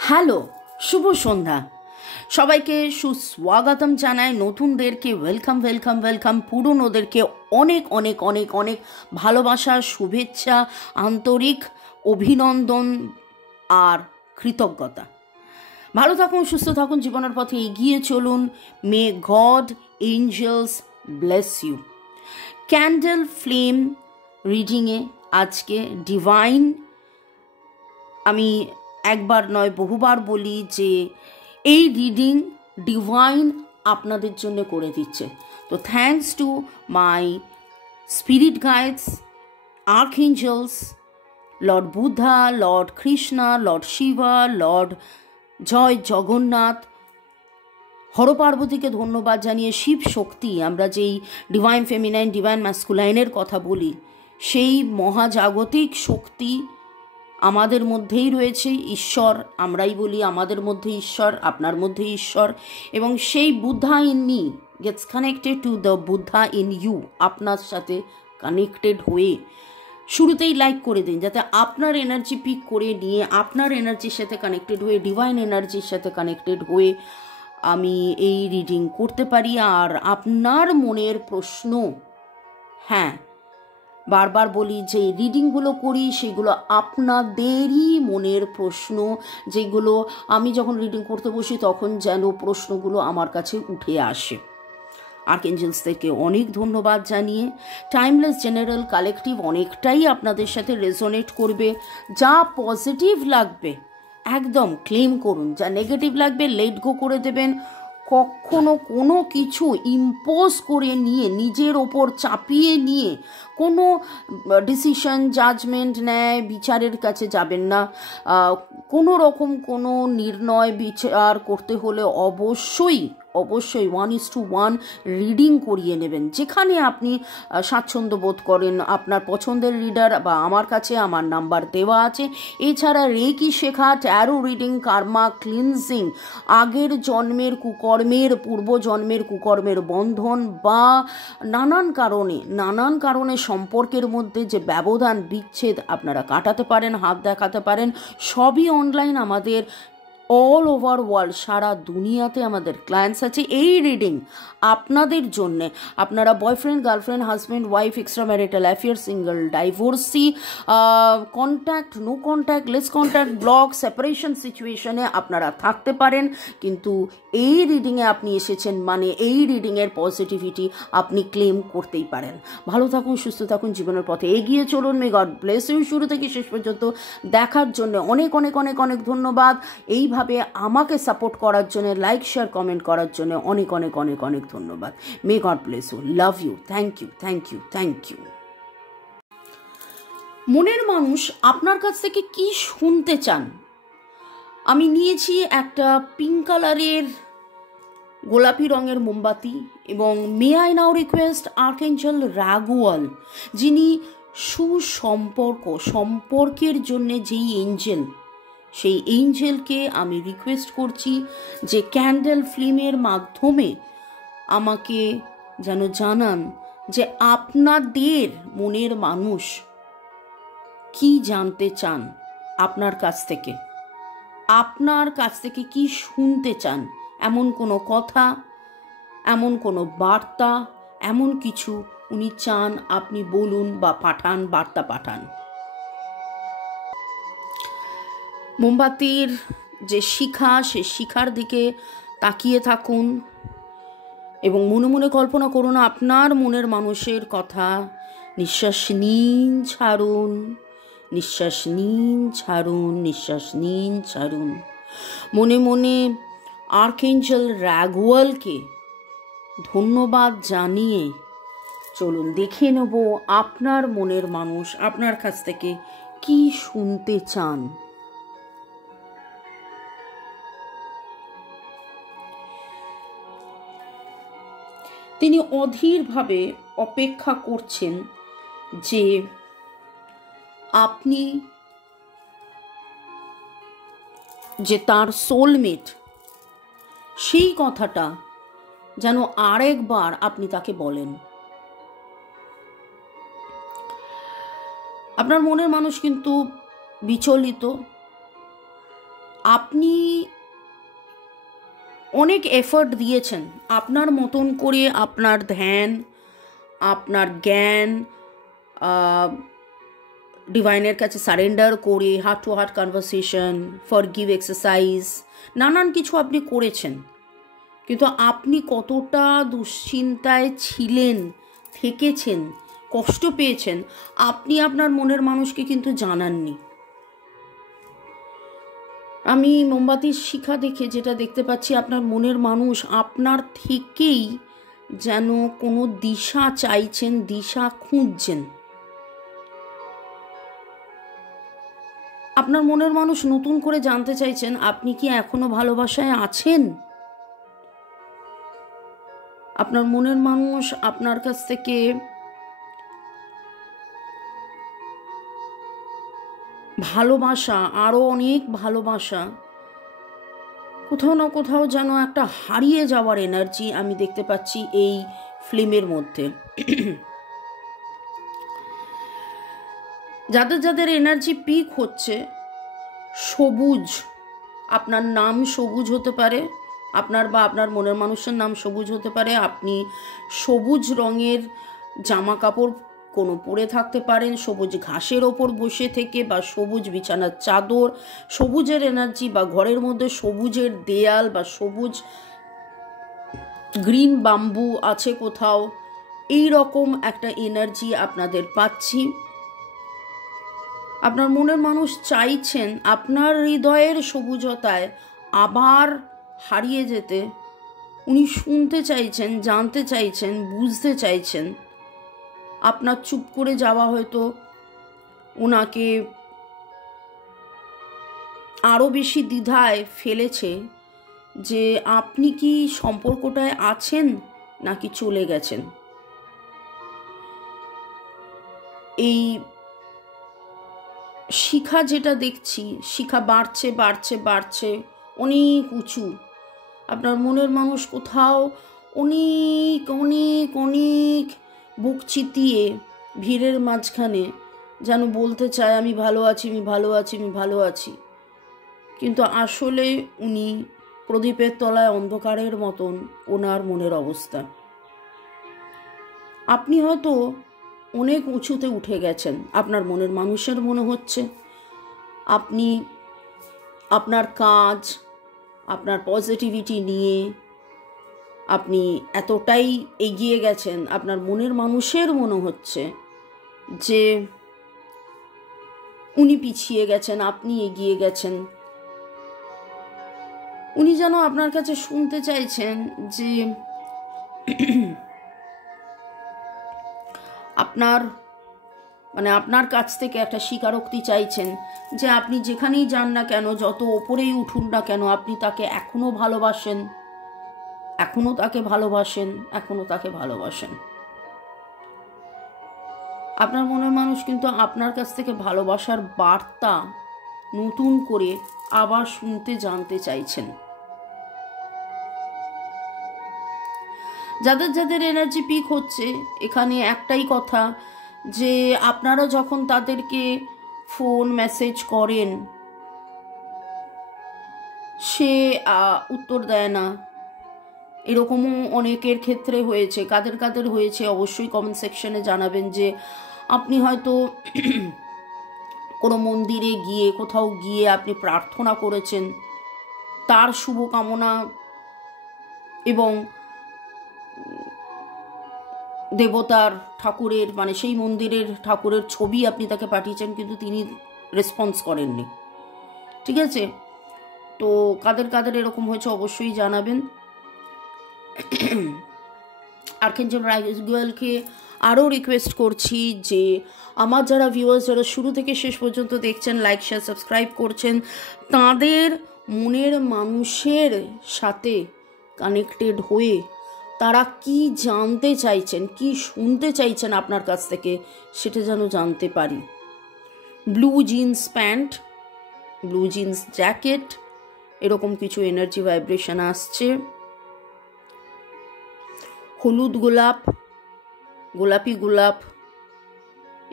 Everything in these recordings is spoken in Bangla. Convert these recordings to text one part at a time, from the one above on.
হ্যালো, শুভ সন্ধ্যা। সবাইকে সুস্বাগতম জানাই। নতুনদেরকে ওয়েলকাম ওয়েলকাম ওয়েলকাম, পুরনোদেরকে অনেক অনেক অনেক অনেক ভালোবাসা, শুভেচ্ছা, আন্তরিক অভিনন্দন আর কৃতজ্ঞতা। ভালো থাকুন, সুস্থ থাকুন, জীবনের পথে এগিয়ে চলুন। May God angels bless you. Candle flame রিডিংয়ে আজকে ডিভাইন, আমি একবার নয় বহুবার বলি যে এই রিডিং ডিভাইন আপনাদের জন্য করে দিচ্ছে। তো thanks to my spirit guides, archangels, lord Buddha, lord Krishna, lord Shiva, lord জয় জগন্নাথ, হরপার্বতীকে ধন্যবাদ জানিয়ে শিব শক্তি, আমরা যেই ডিভাইন ফেমিনাইন ডিভাইন ম্যাসকুলাইনের কথা বলি, সেই মহাজাগতিক শক্তি আমাদের মধ্যেই রয়েছে। ঈশ্বর আমরাই বলি, আমাদের মধ্যে ঈশ্বর, আপনার মধ্যে ঈশ্বর, এবং সেই Buddha in me gets connected to the Buddha in you. আপনার সাথে কানেক্টেড হয়ে শুরুতেই লাইক করে দিন, যাতে আপনার এনার্জি পিক করে নিয়ে আপনার এনার্জির সাথে কানেক্টেড হয়ে, ডিভাইন এনার্জির সাথে কানেক্টেড হয়ে আমি এই রিডিং করতে পারি। আর আপনার মনের প্রশ্ন, হ্যাঁ বারবার বলি যে রিডিংগুলো করি সেগুলো আপনাদেরই মনের প্রশ্ন, যেগুলো আমি যখন রিডিং করতে বসি তখন যেন প্রশ্নগুলো আমার কাছে উঠে আসে। আর্কএঞ্জেলসদেরকে অনেক ধন্যবাদ জানিয়ে টাইমলেস জেনারেল কালেকটিভ অনেকটাই আপনাদের সাথে রেজোনেট করবে। যা পজিটিভ লাগবে একদম ক্লেম করুন, যা নেগেটিভ লাগবে লেট গো করে দেবেন। কখনো কোনো কিছু ইম্পোজ করে নিয়ে, নিজের ওপর চাপিয়ে নিয়ে কোনো ডিসিশন, জাজমেন্ট, ন্যায় বিচারের কাছে যাবেন না। কোনো রকম কোনো নির্ণয় বিচার করতে হলে অবশ্যই 1:1 রিডিং করিয়ে নেবেন, যেখানে আপনি স্বাচ্ছন্দ্য বোধ করেন। আপনার পছন্দের রিডার বা আমার কাছে আমার নাম্বার দেওয়া আছে। এছাড়া রেকি শেখা, ট্যারো রিডিং, কার্মা ক্লিনজিং, আগের জন্মের কুকর্মের, পূর্বজন্মের কুকর্মের বন্ধন বা নানান কারণে সম্পর্কের মধ্যে যে ব্যবধান, বিচ্ছেদ আপনারা কাটাতে পারেন, হাত দেখাতে পারেন। সবই অনলাইন, আমাদের অল ওভার ওয়ার্ল্ড, সারা দুনিয়াতে আমাদের ক্লায়েন্টস আছে। এই রিডিং আপনাদের জন্যে, আপনারা boyfriend, girlfriend, husband, wife, extra marital affair, single, divorcee, contact, no contact, less contact, block, separation সিচুয়েশনে আপনারা থাকতে পারেন, কিন্তু এই রিডিংয়ে আপনি এসেছেন মানে এই রিডিংয়ের পজিটিভিটি আপনি ক্লেম করতেই পারেন। ভালো থাকুন, সুস্থ থাকুন, জীবনের পথে এগিয়ে চলুন। May God bless you. শুরু থেকে শেষ পর্যন্ত দেখার জন্য অনেক অনেক অনেক অনেক ধন্যবাদ। এইভাবে আমাকে সাপোর্ট করার জন্য, লাইক শেয়ার কমেন্ট করার জন্য অনেক অনেক অনেক অনেক ধন্যবাদ। May God bless you, love you, thank you thank you thank you. মনের মানুষ আপনার কাছ থেকে কি শুনতে চান? আমি নিয়েছি একটা পিঙ্ক কালারের গোলাপি রঙের মোমবাতি, এবং মে আই নাও রিকোয়েস্ট আর্কএঞ্জেল রাগুয়াল, যিনি সম্পর্কের জন্যে যেই এঞ্জেল, সেই এঞ্জেলকে আমি রিকোয়েস্ট করছি যে ক্যান্ডেল ফ্লেমের মাধ্যমে আমাকে যেন জানান যে আপনাদের মনের মানুষ কি জানতে চান আপনার কাছ থেকে কি শুনতে চান। এমন কোনো কথা, এমন কোনো বার্তা, এমন কিছু উনি চান আপনি বলুন বা পাঠান, বার্তা পাঠান। মোমবাতির যে শিখা, সে শিখার দিকে তাকিয়ে থাকুন এবং মনে মনে কল্পনা করুন আপনার মনের মানুষের কথা। নিঃশ্বাস নিন, ছাড়ুন, নিঃশ্বাস নিন, ছাড়ুন, নিঃশ্বাস নিন, ছাড়ুন। মনে মনে আর্কএঞ্জেল রাগুয়ালকে ধন্যবাদ জানিয়ে চলুন দেখে নেব আপনার মনের মানুষ আপনার কাছ থেকে কি শুনতে চান। তিনি অধীরভাবে অপেক্ষা করছেন যে আপনি যে তার সোলমেট, সেই কথাটা যেন আরেকবার আপনি তাকে বলেন। আপনার মনের মানুষ কিন্তু বিচলিত, আপনি অনেক এফর্ট দিয়েছেন আপনার মতন করে, আপনার ধ্যান, আপনার জ্ঞান, ডিভাইনের কাছে সারেন্ডার করে, heart to heart conversation, forgive exercise, নানান কিছু আপনি করেছেন। কিন্তু আপনি কতটা দুশ্চিন্তায় ছিলেন, থেকেছেন, কষ্ট পেয়েছেন, আপনি আপনার মনের মানুষকে কিন্তু জানাননি। আমি মোমবাতির শিখা দেখে যেটা দেখতে পাচ্ছি, আপনার মনের মানুষ আপনার থেকেই যেন কোনো দিশা চাইছেন, দিশা খুঁজছেন। আপনার মনের মানুষ নতুন করে জানতে চাইছেন আপনি কি এখনো ভালোবাসায় আছেন। আপনার মনের মানুষ আপনার কাছ থেকে ভালোবাসা, আরো অনেক ভালোবাসা, কোথাও না কোথাও যেন একটা হারিয়ে যাওয়ার এনার্জি আমি দেখতে পাচ্ছি এই ফিল্মের মধ্যে। যাদের যাদের এনার্জি পিক হচ্ছে, সবুজ, আপনার নাম সবুজ হতে পারে, আপনার বা আপনার মনের মানুষের নাম সবুজ হতে পারে, আপনি সবুজ রঙের জামা কাপড় কোনো পরে থাকতে পারেন, সবুজ ঘাসের ওপর বসে থেকে, বা সবুজ বিছানার চাদর, সবুজের এনার্জি, বা ঘরের মধ্যে সবুজের দেয়াল, বা সবুজ গ্রিন বাম্বু আছে কোথাও, এই রকম একটা এনার্জি আপনাদের পাচ্ছি। আপনার মনের মানুষ চাইছেন আপনার হৃদয়ের সবুজতায় আবার হারিয়ে যেতে। উনি শুনতে চাইছেন, জানতে চাইছেন, বুঝতে চাইছেন। আপনার চুপ করে যাওয়া হয়তো ওনাকে আরও বেশি দ্বিধায় ফেলেছে যে আপনি কি সম্পর্কটায় আছেন নাকি চলে গেছেন। এই শিখা যেটা দেখছি, শিখা বাড়ছে বাড়ছে বাড়ছে, অনেক উঁচু। আপনার মনের মানুষ কোথাও অনেক অনেক অনেক বুক চিতিয়ে ভিড়ের মাঝখানে যেন বলতে চায় আমি ভালো আছি, আমি ভালো আছি, আমি ভালো আছি। কিন্তু আসলে উনি প্রদীপের তলায় অন্ধকারের মতন ওনার মনের অবস্থা। আপনি হয়তো অনেক উঁচুতে উঠে গেছেন, আপনার মনের মানুষের মনে হচ্ছে আপনি আপনার কাজ, আপনার পজিটিভিটি নিয়ে আপনি এতটাই এগিয়ে গেছেন, আপনার মনের মানুষের মনে হচ্ছে যে উনি পিছিয়ে গেছেন, আপনি এগিয়ে গেছেন। উনি যেন আপনার কাছে শুনতে চাইছেন যে আপনার কাছ থেকে একটা স্বীকারোক্তি চাইছেন যে আপনি যেখানেই যান না কেন, যত ওপরেই উঠুন না কেন, আপনি তাকে এখনো ভালোবাসেন, এখনো তাকে ভালোবাসেন, এখনো তাকে ভালোবাসেন। আপনার মনের মানুষ কিন্তু আপনার কাছ থেকে ভালোবাসার বার্তা নতুন করে আবার শুনতে, জানতে চাইছেন। যাদের যাদের এনার্জি পিক হচ্ছে, এখানে একটাই কথা যে আপনারা যখন তাদেরকে ফোন মেসেজ করেন সে উত্তর দেয় না। এরকমও অনেকের ক্ষেত্রে হয়েছে। কাদের কাদের হয়েছে অবশ্যই কমেন্ট সেকশনে জানাবেন। যে আপনি হয়তো কোনো মন্দিরে গিয়ে, কোথাও গিয়ে আপনি প্রার্থনা করেছেন, তার শুভকামনা এবং দেবতার, ঠাকুরের, মানে সেই মন্দিরের ঠাকুরের ছবি আপনি তাকে পাঠিয়েছেন, কিন্তু তিনি রেসপন্স করেননি। ঠিক আছে? তো কাদের কাদের এরকম হয়েছে অবশ্যই জানাবেন। আর্কএঞ্জেল রাইগুয়েলকে আরও রিকোয়েস্ট করছি যে আমার যারা ভিউয়ার্স, যারা শুরু থেকে শেষ পর্যন্ত দেখছেন, লাইক শেয়ার সাবস্ক্রাইব করছেন, তাদের মনের মানুষের সাথে কানেক্টেড হয়ে তারা কি জানতে চাইছেন, কি শুনতে চাইছেন আপনার কাছ থেকে, সেটা যেন জানতে পারি। Blue jeans pant, blue jeans jacket, এরকম কিছু এনার্জি ভাইব্রেশন আসছে। হলুদ গোলাপ, গোলাপি গোলাপ,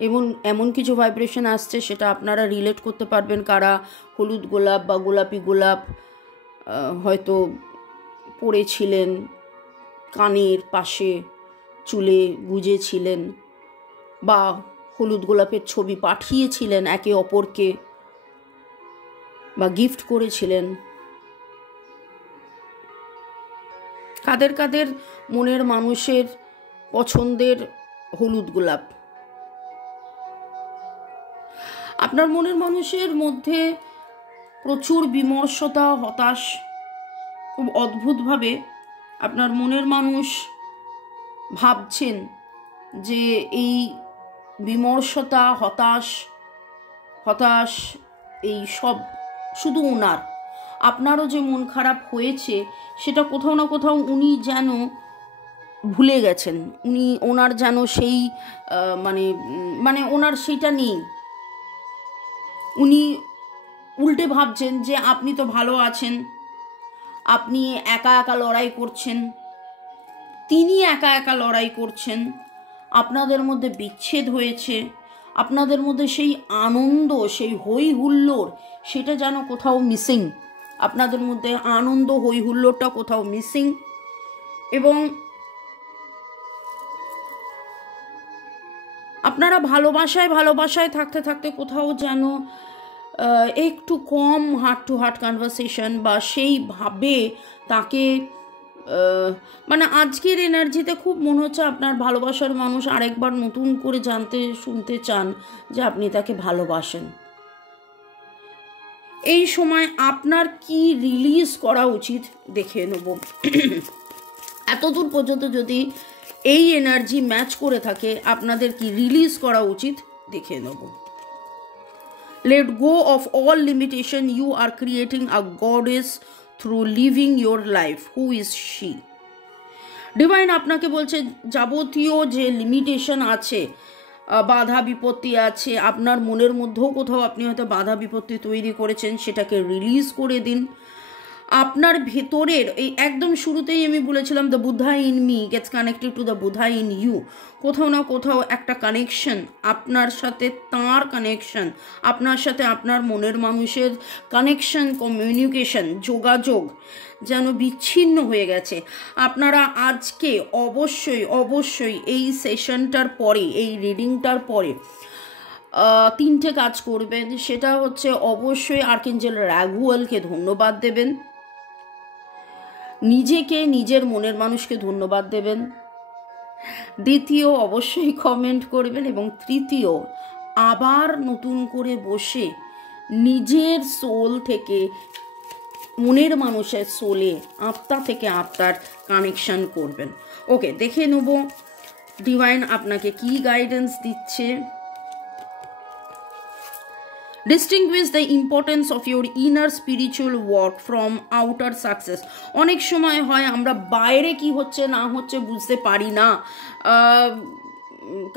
এবং এমন কিছু ভাইব্রেশন আসছে সেটা আপনারা রিলেট করতে পারবেন। কারা হলুদ গোলাপ বা গোলাপি গোলাপ হয়তো পরেছিলেন, কানের পাশে চুলে গুজেছিলেন, বা হলুদ গোলাপের ছবি পাঠিয়েছিলেন একে অপরকে, বা গিফট করেছিলেন। কাদের কাদের মনের মানুষের পছন্দের হলুদ গোলাপ? আপনার মনের মানুষের মধ্যে প্রচুর বিমর্ষতা, হতাশ। খুব অদ্ভুতভাবে আপনার মনের মানুষ ভাবছেন যে এই বিমর্ষতা, হতাশ এই সব শুধু ওনার। আপনারও যে মন খারাপ হয়েছে সেটা কোথাও না কোথাও উনি যেন ভুলে গেছেন। ওনার যেন সেই মানে ওনার সেইটা নেই। উনি উল্টে ভাবছেন যে আপনি তো ভালো আছেন, আপনি একা একা লড়াই করছেন, তিনি একা একা লড়াই করছেন, আপনাদের মধ্যে বিচ্ছেদ হয়েছে, আপনাদের মধ্যে সেই আনন্দ, সেই হই হুল্লোড় সেটা যেন কোথাও মিসিং। আপনাদের মধ্যে আনন্দ, হই হুল্লোড়টা কোথাও মিসিং। এবং আপনারা ভালোবাসায় থাকতে থাকতে কোথাও যেন একটু কম হার্ট টু হার্ট কনভারসেশন, বা সেইভাবে তাকে মানে আজকের এনার্জিতে খুব মনে হচ্ছে আপনার ভালোবাসার মানুষ আরেকবার নতুন করে শুনতে চান যে আপনি তাকে ভালোবাসেন। এই সময় আপনার কি রিলিজ করা উচিত দেখে নেব। এতদূর পর্যন্ত যদি এই এনার্জি ম্যাচ করে থাকে, আপনাদের কি রিলিজ করা উচিত দেখে নেব। Let go of all limitation. You are creating a goddess through living your life. Who is she? Divine আপনাকে বলছে যাবতীয় যে লিমিটেশন আছে, বাধা বিপত্তি আছে, আপনার মনের মধ্যেও কোথাও আপনি হয়তো বাধা বিপত্তি তৈরি করেছেন, সেটাকে রিলিজ করে দিন। আপনার ভেতরের এই একদম শুরুতেই আমি বলেছিলাম the Buddha in me gets connected to the Buddha in you. কোথাও না কোথাও একটা কানেকশন, আপনার সাথে তাঁর কানেকশন, আপনার সাথে আপনার মনের মানুষের কানেকশন, কমিউনিকেশন, যোগাযোগ যেন বিচ্ছিন্ন হয়ে গেছে। আপনারা আজকে অবশ্যই এই সেশনটার পরে, এই রিডিংটার পরে 3টে কাজ করবেন। সেটা হচ্ছে অবশ্যই আর্কেঞ্জেল রাগুয়েলকে ধন্যবাদ দেবেন, নিজেকে, নিজের মনের মানুষকে ধন্যবাদ দেবেন। দ্বিতীয়, অবশ্যই কমেন্ট করবেন। এবং তৃতীয়, আবার নতুন করে বসে নিজের সোল থেকে মনের মানুষের সোলে, আত্মা থেকে আত্মার কানেকশন করবেন। ওকে, দেখে নেব ডিভাইন আপনাকে কি গাইডেন্স দিচ্ছে। Distinguish the importance of your inner spiritual work from outer success. অনেক সময় হয় আমরা বাইরে কি হচ্ছে না হচ্ছে বুঝতে পারি না,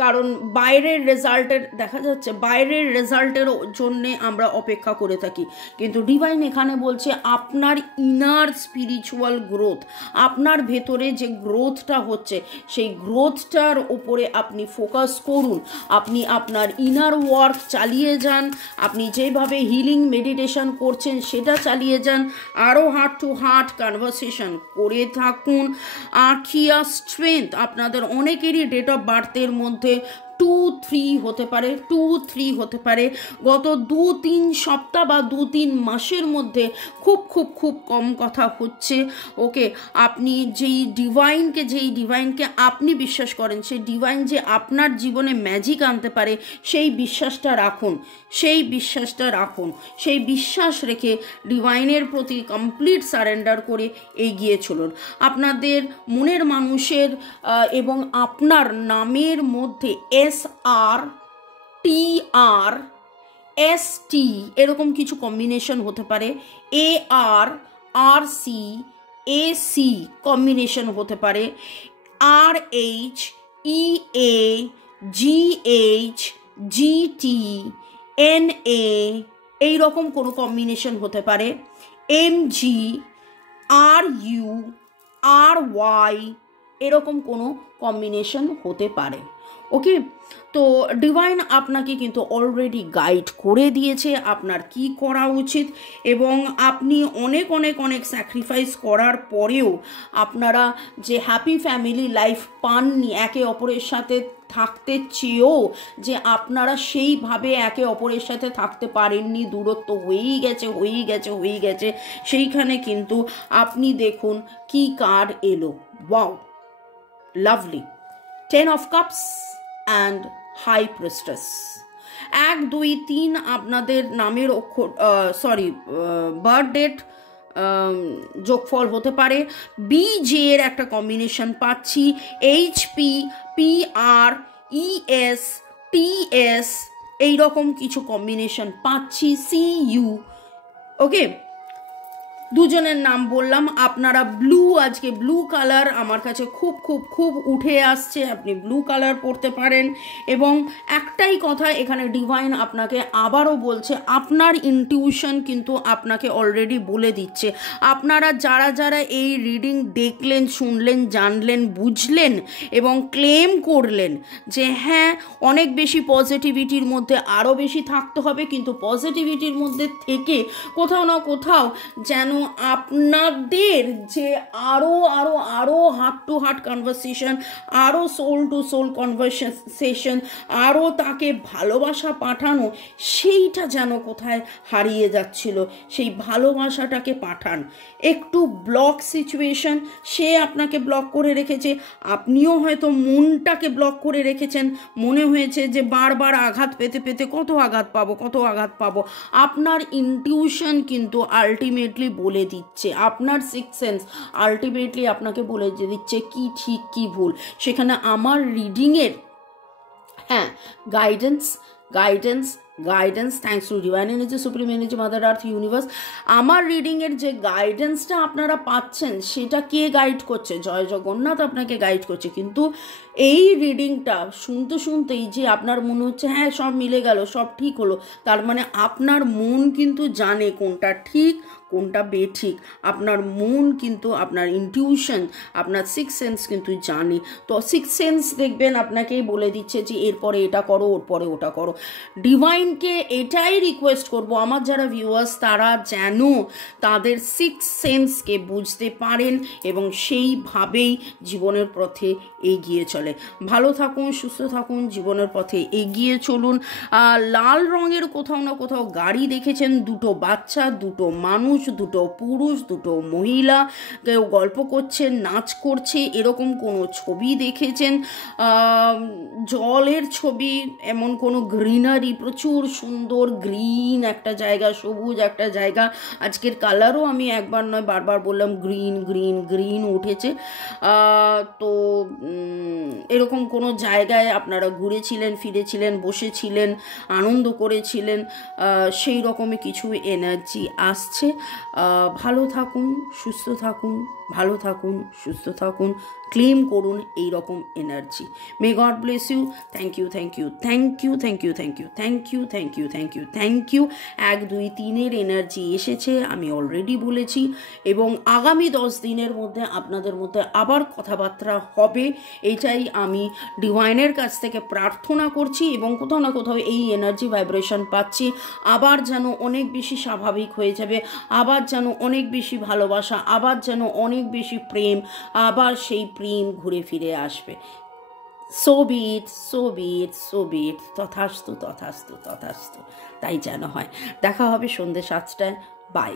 কারণ বাইরের রেজাল্টের দেখা যাচ্ছে, বাইরের রেজাল্টের জন্যে আমরা অপেক্ষা করে থাকি। কিন্তু ডিভাইন এখানে বলছে আপনার ইনার স্পিরিচুয়াল গ্রোথ, আপনার ভেতরে যে গ্রোথটা হচ্ছে সেই গ্রোথটার ওপরে আপনি ফোকাস করুন। আপনি আপনার ইনার ওয়ার্ক চালিয়ে যান, আপনি যেভাবে হিলিং মেডিটেশন করছেন সেটা চালিয়ে যান, আরও হার্ট টু হার্ট কনভারসেশন করে থাকুন। আর্কিয়া স্ট্রেংথ, আপনাদের অনেকেরই ডেট অফ বার্থের মধ্যে 2-3 হতে পারে, 2-3 হতে পারে। গত 2-3 সপ্তাহ বা 2-3 মাসের মধ্যে খুব কম কথা হচ্ছে। ওকে, আপনি যেই ডিভাইনকে আপনি বিশ্বাস করেন, সেই ডিভাইন যে আপনার জীবনে ম্যাজিক আনতে পারে সেই বিশ্বাসটা রাখুন, সেই বিশ্বাস রেখে ডিভাইনের প্রতি কমপ্লিট সারেন্ডার করে এগিয়ে চলুন। আপনাদের মনের মানুষের এবং আপনার নামের মধ্যে SRTRST এরকম কিছু কম্বিনেশন হতে পারে, ARRC কম্বিনেশন হতে পারে, RHEAGHGTNA এইরকম কোনো কম্বিনেশন হতে পারে, MGRURY এরকম কোনো কম্বিনেশন হতে পারে। ওকে, তো ডিভাইন আপনাকে কিন্তু অলরেডি গাইড করে দিয়েছে আপনার কি করা উচিত, এবং আপনি অনেক অনেক অনেক স্যাক্রিফাইস করার পরেও আপনারা যে হ্যাপি ফ্যামিলি লাইফ পাননি, একে অপরের সাথে থাকতে চেয়েও যে আপনারা সেইভাবে একে অপরের সাথে থাকতে পারেননি, দূরত্ব হয়েই গেছে, সেইখানে কিন্তু আপনি দেখুন কি কার্ড এলো, wow, lovely, 10 of Cups and High Priestess। 1, 2, 3 আপনাদের নামের অক্ষর, বার্থ ডেট যোগফল হতে পারে। BJ এর একটা কম্বিনেশন পাচ্ছি, HP, PR, ES, TS এইরকম কিছু কম্বিনেশন পাচ্ছি, CU। ওকে, দুজনের নাম বললাম। আপনারা ব্লু, আজকে ব্লু কালার আমার কাছে খুব খুব খুব উঠে আসছে, আপনি ব্লু কালার পরতে পারেন। এবং একটাই কথা এখানে ডিভাইন আপনাকে আবারও বলছে, আপনার ইনটিউশন কিন্তু আপনাকে অলরেডি বলে দিচ্ছে, আপনারা যারা যারা এই রিডিং দেখলেন, শুনলেন, জানলেন, বুঝলেন এবং ক্লেম করলেন যে হ্যাঁ অনেক বেশি পজিটিভিটির মধ্যে আরও বেশি থাকতে হবে, কিন্তু পজিটিভিটির মধ্যে থেকে কোথাও না কোথাও যেন আপনাদের যে আরো আরো আরো হার্ট টু হার্ট কনভারসেশন, আরো সোল টু সোল কনভারসেশন, আরো তাকে ভালোবাসা পাঠানো, সেইটা যেন কোথায় হারিয়ে যাচ্ছিল, সেই ভালোবাসাটাকে পাঠান। একটু ব্লক সিচুয়েশন, সে আপনাকে ব্লক করে রেখেছে, আপনিও হয়তো মনটাকে ব্লক করে রেখেছেন, মনে হয়েছে যে বারবার আঘাত পেতে পেতে কত আঘাত পাবো। আপনার ইনটিউশন কিন্তু আলটিমেটলি বলে দিচ্ছে, আপনার সিক্স সেন্স আলটিমেটলি আপনাকে বলে দিচ্ছে কি ঠিক কি ভুল। সেখানে আমার রিডিংয়ের guidance thanks to divine energy, supreme energy, mother earth, universe, আমার রিডিংয়ের যে গাইডেন্সটা আপনারা পাচ্ছেন সেটা কে গাইড করছে? জয় জগন্নাথ আপনাকে গাইড করছে। কিন্তু এই রিডিংটা শুনতেই যে আপনার মনে হচ্ছে হ্যাঁ সব মিলে গেল, সব ঠিক হলো, তার মানে আপনার মন কিন্তু জানে কোনটা ঠিক কোনটা বেঠিক। আপনার মন কিন্তু, আপনার ইনটিউশন, আপনার সিক্স সেন্স কিন্তু জানে। তো সিক্স সেন্স দেখবেন আপনাকেই বলে দিচ্ছে যে এরপরে এটা করো, ওর পরে ওটা করো। ডিভাইনকে এটাই রিকোয়েস্ট করব, আমার যারা ভিউয়ার্স তারা যেন তাদের সিক্স সেন্সকে বুঝতে পারেন এবং সেইভাবেই জীবনের পথে এগিয়ে চলে। ভালো থাকুন, সুস্থ থাকুন, জীবনের পথে এগিয়ে চলুন। লাল রঙের কোথাও না কোথাও গাড়ি দেখেছেন, দুটো বাচ্চা, দুটো মানুষ, দুটো পুরুষ, দুটো মহিলা, কেউ গল্প করছে, নাচ করছে, এরকম কোনো ছবি দেখেছেন। জলের ছবি, এমন কোনো গ্রিনারি, প্রচুর সুন্দর গ্রিন একটা জায়গা, সবুজ একটা জায়গা। আজকের কালারও আমি একবার নয় বারবার বললাম গ্রিন উঠেছে। তো এরকম কোনো জায়গায় আপনারা ঘুরেছিলেন, ফিরেছিলেন, বসেছিলেন, আনন্দ করেছিলেন, সেই রকমই কিছু এনার্জি আসছে। ভালো থাকুন, সুস্থ থাকুন, ভালো থাকুন, সুস্থ থাকুন, ক্লেম করুন এই রকম energy. May God bless you. Thank you 1, 2, 3 energy এসেছে, আমি অলরেডি বলেছি, এবং আগামী 10 দিনের মধ্যে আপনাদের মধ্যে আবার কথাবার্তা হবে, এটাই আমি ডিভাইনের কাছ থেকে প্রার্থনা করছি। এবং কোথাও না কোথাও এই এনার্জি ভাইব্রেশন পাচ্ছি, আবার যেন অনেক বেশি স্বাভাবিক হয়ে যাবে, আবার যেন অনেক বেশি ভালোবাসা, আবার যেন অনেক বেশি প্রেম, আবার সেই প্রেম ঘুরে ফিরে আসবে। সো বি ইট, তথাস্তু, তাই যেন হয়। দেখা হবে সন্ধ্যে 7টায়। বাই।